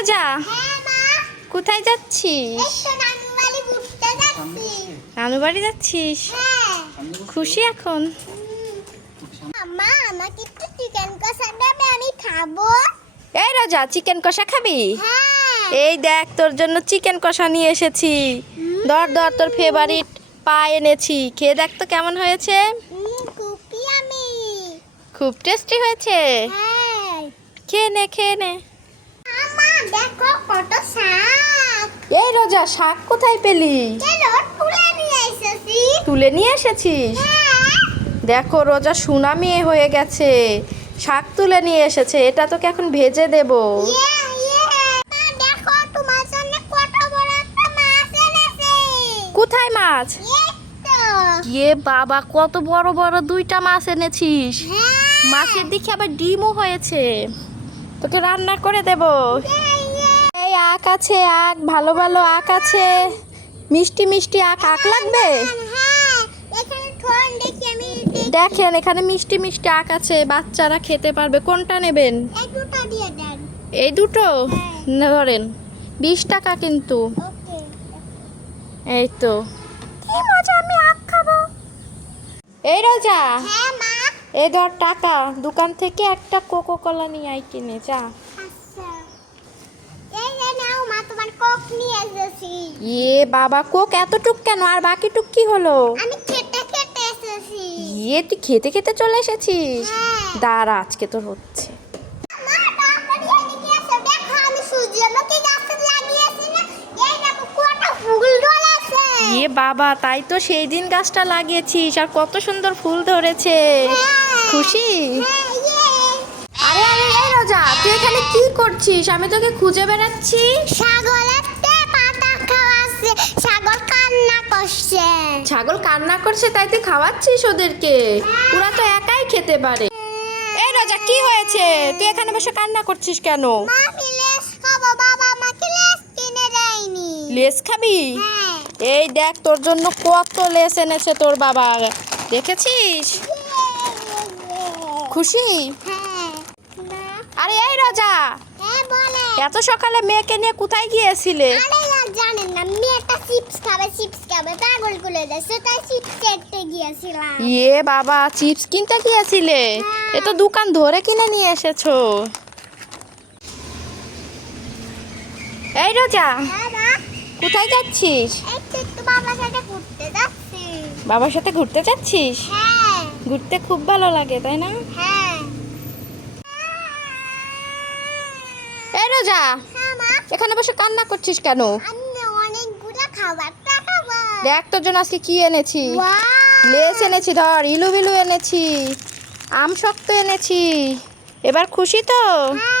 রোজা হ্যাঁ মা কোথায় যাচ্ছিস? নানু বাড়ি যাচ্ছিস? হ্যাঁ খুশি এখন? মা আমাকে একটু চিকেন কষা দেবে আমি খাব এই রোজা চিকেন কষা খাবি? এই দেখ তোর জন্য চিকেন কষা নিয়ে এসেছি। ধর ধর তোর ফেভারিট পা এনেছি। খেয়ে দেখ তো কেমন হয়েছে। খুব টেস্টি হয়েছে। হ্যাঁ। খেয়ে নে খেয়ে নে। কত শাক। এই রোজা শাক কোথায় পেলি? তুলে নিয়ে এসেছি। তুলে নিয়ে এসেছিস? হ্যাঁ। দেখো রোজা সুনা মেয়ে হয়ে গেছে। শাক তুলে নিয়ে এসেছে এটা তোকে এখন ভেজে দেব। ইয়ে ইয়ে কোথায় মাছ? এ বাবা কত বড় বড় দুইটা মাছ এনেছিস। হ্যাঁ। মাছের দিকে আবার ডিমও হয়েছে। তোকে রান্না করে দেব। ইয়ে, ইয়ে। এই আখ আছে আখ ভালো ভালো আখ আছে। মিষ্টি মিষ্টি আখ আখ লাগবে। দেখেন এখানে মিষ্টি মিষ্টি আখ আছে বাচ্চারা খেতে পারবে। কোনটা নেবেন? এই দুটো? হ্যাঁ। ধরেন বিশ টাকা কিন্তু। এই তো। কি মজা আমি আখ খাব। এই রোজা হ্যাঁ এই ধর টাকা। দোকান থেকে একটা কোকো কলা নিয়ে আই কিনে যা আচ্ছা এই যে নাও মা তোমার কোক নিয়ে এসেছি ইয়ে বাবা কোক এতটুক কেন? আর বাকিটুক কি হলো? আমি খেতে খেতে এসেছি। ইয়ে তুই খেতে খেতে চলে এসেছিস? হ্যাঁ। দাঁড়া আজকে তোর হচ্ছে। ইয়ে বাবা তাই তো সেই দিন গাছটা লাগিয়েছিস। আর কত সুন্দর ফুল ধরেছে। হ্যাঁ। খুশি? হ্যাঁ ইয়ে। আরে আরে এই রোজা তুই এখানে কি করছিস? আমি তোকে খুঁজে বেড়াচ্ছি। ছাগলের করছে। ছাগল কান্না করছে তাই তুই খাওয়াচ্ছিস ওদেরকে? ওরা তো একাই খেতে পারে। এই রোজা কি হয়েছে? তুই এখানে বসে কান্না করছিস কেন? লেস খাব হ্যাঁ। এই দেখ তোর জন্য কত লেস এনেছে তোর বাবা। দেখেছিস? খুশি? হ্যাঁ। আরে এই রোজা! হ্যাঁ এত সকালে মেয়েকে নিয়ে কোথায় গিয়েছিলে? জানেন না মেয়েটা চিপস খাবে চিপস খাবে পাগল করে দেছে তাই চিপস খেতে গিয়েছিলাম। ইয়ে বাবা চিপস কিনতে গিয়েছিলে? এ তো দোকান ধরে কিনে নিয়ে এসেছ। এই রোজা হ্যাঁ কোথায় যাচ্ছিস? বাবার সাথে ঘুরতে যাচ্ছি। বাবার সাথে ঘুরতে যাচ্ছিস? হ্যাঁ। ঘুরতে খুব ভালো লাগে তাই না? হ্যাঁ। এই রোজা হ্যাঁ এখানে বসে কান্না করছিস কেন আমি অনেকগুলো খাবারটা খাব দেখ তোর জন্য আজকে কি এনেছি! লেস এনেছি ধর ইলু বিলু এনেছি আম শক্ত এনেছি। এবার খুশি তো? হ্যাঁ